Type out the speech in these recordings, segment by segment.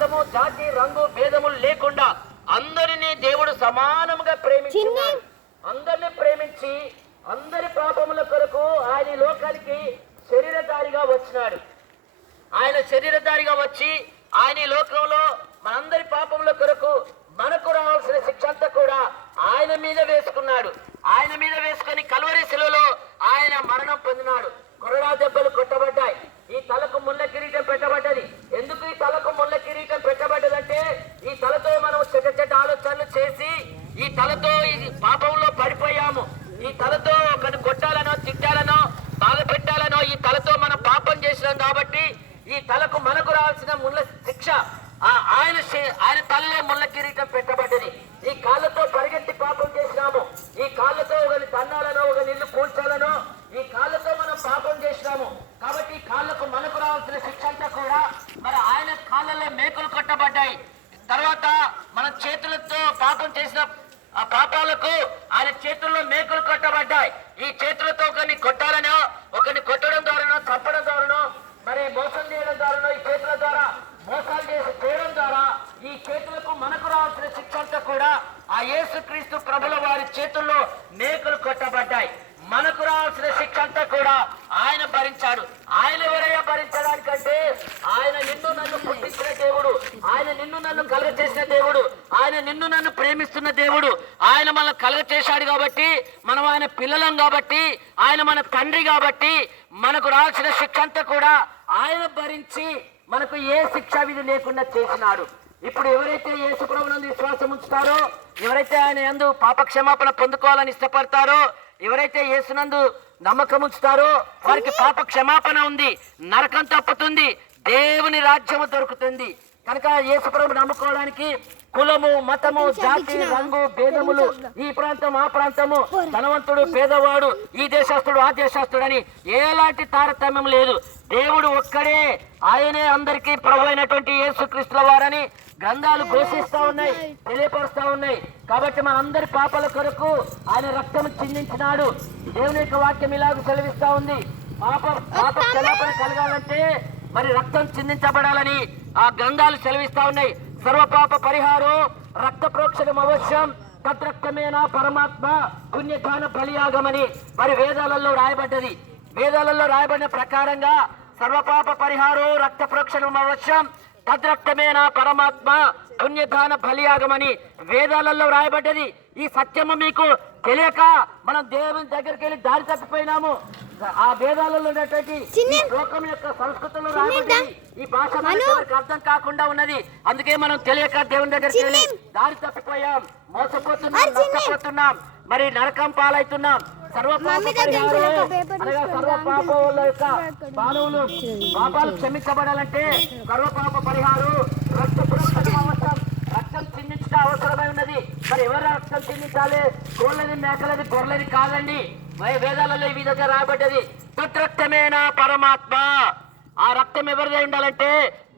మతము, జాతి, రంగు భేదములు లేకుండా అందరినీ దేవుడు సమానంగా ప్రేమించున్నాడు. అందరినీ ప్రేమించి అందరి పాపముల కొరకు ఆయన లోకానికి శరీరధారిగా వచ్చినాడు. ఆయన శరీరధారిగా వచ్చి ఆయన లోకంలో మనందరి పాపముల కొరకు మనకు రావాల్సిన శిక్ష అంతా కూడా ఆయన మీద వేసుకున్నాడు. ఆయన మీద వేసుకొని కల్వరి శిలువలో ఆయన మరణం పొందినాడు. కొరడా దెబ్బలు కొట్టబడ్డాయి. ఈ తలకు ముళ్ళ కిరీటం పెట్టబడ్డది. ఎందుకు ఈ తలకు ముళ్ళ కిరీటం పెట్టబడ్డదంటే ఈ తలతో మనం చెడ్డ చెడ్డ ఆలోచనలు చేసి ఈ తలతో ఈ పాపంలో పడిపోయాము. ఈ తలతో ఒకరిని కొట్టాలనో తిట్టాలనో బాధ పెట్టాలనో ఈ తలతో మనం పాపం చేసినాం. కాబట్టి ఈ తలకు మనకు రావాల్సిన ముళ్ళ శిక్ష ఆయన తలలో ముళ్ళ కిరీటం పెట్టబడ్డది. ఈ కాళ్ళతో పరిగెత్తి పాపం చేసినాము. ఈ కాళ్ళతో ఒకరిని తన్నాలనో ఒక నిన్ను కూల్చాలనో ఈ కాళ్ళతో మనం పాపం చేసినాము. కాబట్టి ఈ కాళ్ళకు మనకు రావాల్సిన శిక్ష అంతా కూడా మరి ఆయన కాళ్ళలో మేకులు కొట్టబడ్డాయి. తర్వాత మన చేతులతో పాపం చేసిన ఆ పాపాలకు ఆయన చేతుల్లో మేకులు కొట్టబడ్డాయి. ఈ చేతులతో ఒకరిని కొట్టాలనో ఒకరిని కొట్టడం ద్వారానో చంపడం ద్వారానో మరి మోసం చేయడం ద్వారానో ఈ చేతుల ద్వారా మోసాలు చేయడం ద్వారా ఈ చేతులకు మనకు రావాల్సిన శిక్ష అంతా కూడా ఆ యేసుక్రీస్తు ప్రభుల వారి చేతుల్లో మేకులు కొట్టబడ్డాయి. మనకు రావాల్సిన శిక్ష అంతా కూడా ఆయన భరించాడు. ఆయన ఎవరయ్యా భరించడానికంటే ఆయన నిన్ను నన్ను పుట్టించిన దేవుడు, ఆయన నిన్ను నన్ను కలుగ చేసిన దేవుడు, ఆయన నిన్ను నన్ను ప్రేమిస్తున్న దేవుడు. ఆయన మనల్ని కలుగ చేశాడు కాబట్టి మనం ఆయన పిల్లలం కాబట్టి ఆయన మన తండ్రి కాబట్టి మనకు రావాల్సిన శిక్ష అంతా కూడా ఆయన భరించి మనకు ఏ శిక్షా విధి లేకుండా చేసినాడు. ఇప్పుడు ఎవరైతే యేసు ప్రభువునందు విశ్వాసం ఉంచుతారో, ఎవరైతే ఆయన యందు పాప క్షమాపణ పొందుకోవాలని ఇష్టపడతారో, ఎవరైతే యేసునందు నమ్మకం ఉంచుతారో వారికి పాప క్షమాపణ ఉంది, నరకం తప్పుతుంది, దేవుని రాజ్యము దొరుకుతుంది. కనుక యేసు ప్రభువు నమ్ముకోవడానికి కులము, మతము, జాతి, రంగు భేదములు, ఈ ప్రాంతం ఆ ప్రాంతము, ధనవంతుడు పేదవాడు, ఈ దేశస్తుడు ఆ దేశస్తుడు అని ఎలాంటి తారతమ్యం లేదు. దేవుడు ఒక్కడే, ఆయనే అందరికీ ప్రభు అయినటువంటి యేసుక్రీస్తుల వారని గ్రంథాలు ఘోషిస్తా ఉన్నాయి, తెలియపరుస్తా ఉన్నాయి. కాబట్టి మనందరి పాపాల కొరకు ఆయన రక్తం చిందించినాడు. దేవుని యొక్క వాక్యం ఇలాగ సెలవిస్తా ఉంది. పాప క్షమాపణ కలగాలంటే మరి రక్తం చిందించబడాలని ఆ గ్రంథాలు సెలవిస్తా ఉన్నాయి. సర్వపాప పరిహారం రక్త ప్రోక్షణం అవశ్యం, తద్రక్తమేనా పరమాత్మ పుణ్యదాన బలియాగమని మరి వేదాలలో రాయబడ్డది. వేదాలలో రాయబడిన ప్రకారంగా సర్వపాప పరిహారం రక్త ప్రోక్షణం అవశ్యం, తద్రక్తమేనా పరమాత్మ పుణ్యదాన బలియాగమని వేదాలలో రాయబడ్డది. ఈ సత్యము మీకు తెలియక మనం దేవుని దగ్గరికి వెళ్ళి దారి తప్పిపోయినాము. ఆ వేదాలలో ఉన్నటువంటి లోకం యొక్క సంస్కృతులు రాయబడ్డది. ఈ భాష మనకు అర్థం కాకుండా ఉన్నది. అందుకే మనం తెలియక దేవుని దగ్గరికి వెళ్ళి దారి తప్పిపోయాం, మోసపోతున్నాం, నష్టపోతున్నాం, మరి నరకం పాలవుతున్నాం. సర్వపాప పరిహారం అనగా సర్వ పాపముల యొక్క మానవులు పాపాలు క్షమించబడాలంటే సర్వపాప పరిహారం రక్తం చిందించడం అవసరమై ఉన్నది. మరి ఎవరు రక్తం చిందించాలి? కోళ్ళని, మేకలని, గొర్రెలని కాదండి. వేదాలలో ఈ విధంగా రాబడ్డది. తద్రక్తమేనా పరమాత్మ. ఆ రక్తం ఎవరిదై ఉండాలంటే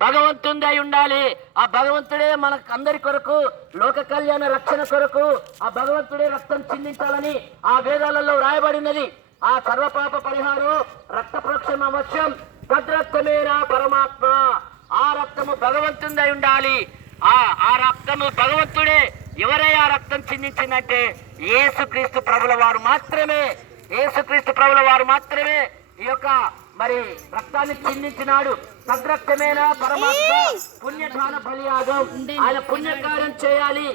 భగవంతునిదై ఉండాలి. ఆ భగవంతుడే మనకు అందరి కొరకు లోక కళ్యాణ రక్షణ కొరకు ఆ భగవంతుడే రక్తం చిందించాలని ఆ వేదాలలో రాయబడినది. ఆ సర్వపాప పరిహారం రక్త ప్రోక్షణం అవశ్యం, తద్రక్తమేనా పరమాత్మ. ఆ రక్తము భగవంతునిదై ఉండాలి. ఆ రక్తము భగవంతుడే. ఎవరైనా రక్తం చిందించిందంటే యేసుక్రీస్తు ప్రభుల వారు మాత్రమే. యేసుక్రీస్తు ప్రభుల వారు మాత్రమే ఈ యొక్క మరి రక్తాన్ని చిందించినాడు. తద్రక్తమేన పరమాత్మ పుణ్యదాన బలియాగం. ఆయన పుణ్యకార్యం చేయాలి,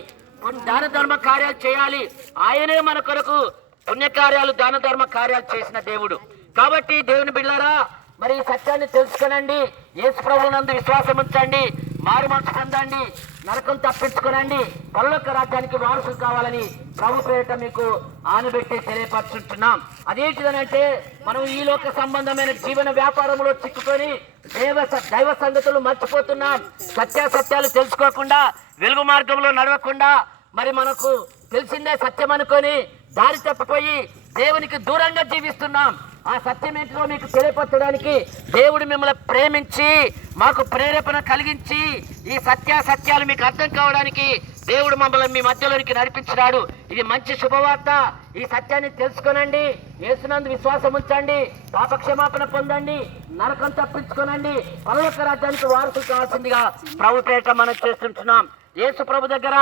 దాన ధర్మ కార్యాలు చేయాలి. ఆయనే మన కొరకు పుణ్యకార్యాలు, దాన ధర్మ కార్యాలు చేసిన దేవుడు. కాబట్టి దేవుని బిడ్డలారా, మరి ఈ సత్యాన్ని తెలుసుకునండి. యేసు ప్రభువునందు విశ్వాసం ఉంచండి, మారు మనసు పొందండి, నరకం తప్పించుకునండి, పరలోక రాజ్యానికి వారసులు కావాలని ప్రభు పేరిట మీకు ఆనబెట్టి తెలియపరుచుంటున్నాం. అదేంటిదనంటే మనం ఈ లోక సంబంధమైన జీవన వ్యాపారంలో చిక్కుకొని దైవ సంగతులు మర్చిపోతున్నాం. సత్యాలు తెలుసుకోకుండా, వెలుగు మార్గంలో నడవకుండా, మరి మనకు తెలిసిందే సత్యం అనుకొని దారి తప్పిపోయి దేవునికి దూరంగా జీవిస్తున్నాం. ఆ సత్యం ఏంటో మీకు తెలియపరచడానికి దేవుడు మిమ్మల్ని ప్రేమించి మాకు ప్రేరేపణ కలిగించి ఈ సత్యాలు మీకు అర్థం కావడానికి దేవుడు మమ్మల్ని మీ మధ్యలోనికి నడిపించినాడు. ఇది మంచి శుభవార్త. ఈ సత్యాన్ని తెలుసుకొనండి, యేసునందు విశ్వాసం ఉంచండి, పాప క్షమాపణ పొందండి, నరకం తప్పించుకోనండి, పరలోక రాజ్యానికి వారసులు కావాల్సిందిగా ప్రభు పేట మనం చేస్తుంటున్నాం. యేసు ప్రభు దగ్గర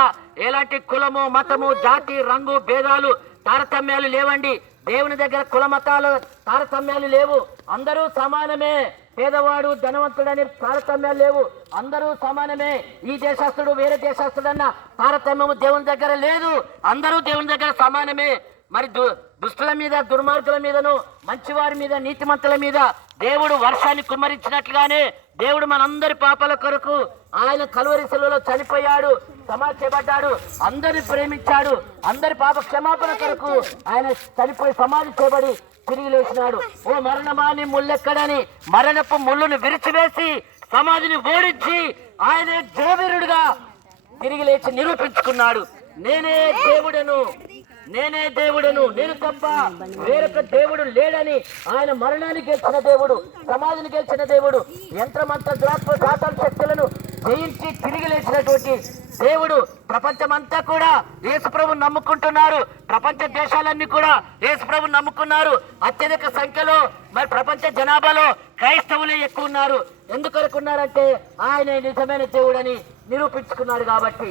ఎలాంటి కులము, మతము, జాతి, రంగు భేదాలు, తారతమ్యాలు లేవండి. దేవుని దగ్గర కుల మతాలు తారతమ్యాలు లేవు. అందరూ సమానమే. పేదవాడు ధనవంతుడని తారతమ్యాలు లేవు. అందరూ సమానమే. ఈ దేశస్తుడు వేరే దేశస్తుడన్న తారతమ్యము దేవుని దగ్గర లేదు. అందరూ దేవుని దగ్గర సమానమే. మరి దుష్టుల మీద, దుర్మార్గుల మీదను, మంచివారి మీద, నీతిమంతుల మీద దేవుడు వర్షాన్ని కుమ్మరించినట్లుగానే దేవుడు మనందరి పాపాల కొరకు ఆయన కలువరి శిలువలో చనిపోయాడు, సమాధి చేయబడ్డాడు, అందరిని ప్రేమించాడు. అందరి పాప క్షమాపణ కొరకు ఆయన చనిపోయి సమాధి చేయబడి తిరిగి లేచినాడు. ఓ మరణమా నీ ముళ్ళెక్కడని మరణపు ముళ్ళును విరిచివేసి సమాధిని ఓడించి ఆయన జయవీరుడుగా తిరిగి లేచి నిరూపించుకున్నాడు. నేనే దేవుడను, నేనే దేవుడను, నేను తప్ప వేరొక దేవుడు లేడని ఆయన మరణాన్ని గెలిచిన దేవుడు, సమాధిని గెలిచిన దేవుడు, యంత్రమంత్ర సాతాన శక్తులను జయించి తిరిగి లేచినటువంటి దేవుడు. ప్రపంచమంతా కూడా యేసుప్రభుని నమ్ముకుంటున్నారు. ప్రపంచ దేశాలన్నీ కూడా యేసుప్రభుని నమ్ముకున్నారు. అత్యధిక సంఖ్యలో మరి ప్రపంచ జనాభాలో క్రైస్తవులే ఎక్కువ ఉన్నారు. ఎందుకొరకు ఉన్నారంటే ఆయన నిజమైన దేవుడని నిరూపించుకున్నారు కాబట్టి.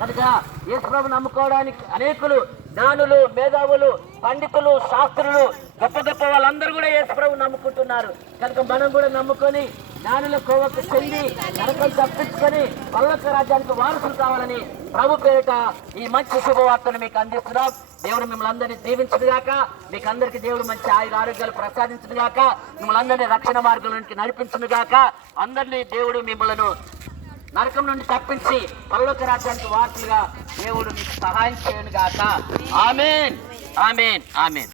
కనుక యేసుప్రభు నమ్ముకోవడానికి అనేకులు జ్ఞానులు, మేధావులు, పండితులు, శాస్త్రులు, గొప్ప గొప్ప వాళ్ళందరూ కూడా యేసుప్రభు నమ్ముకుంటున్నారు. కనుక మనం కూడా నమ్ముకొని జ్ఞానుల కోవకు చెంది నరకం తప్పించుకొని పరలోక రాజ్యానికి వారసులు కావాలని ప్రభు పేరిట ఈ మంచి శుభవార్తను మీకు అందిస్తున్నాం. దేవుడు మిమ్మల్ని అందరినీ దీవించుగాక. మీకు అందరికీ దేవుడు మంచి ఆరోగ్యాలు ప్రసాదించుగాక. మిమ్మల్ని అందరినీ రక్షణ మార్గంలోకి నడిపించుగాక. అందరినీ దేవుడు మిమ్మల్ని నరకం నుండి తప్పించి పరలోక రాజ్యానికి వారసులుగా దేవుడు మీకు సహాయం చేయను గాక. ఆమేన్, ఆమేన్, ఆమేన్.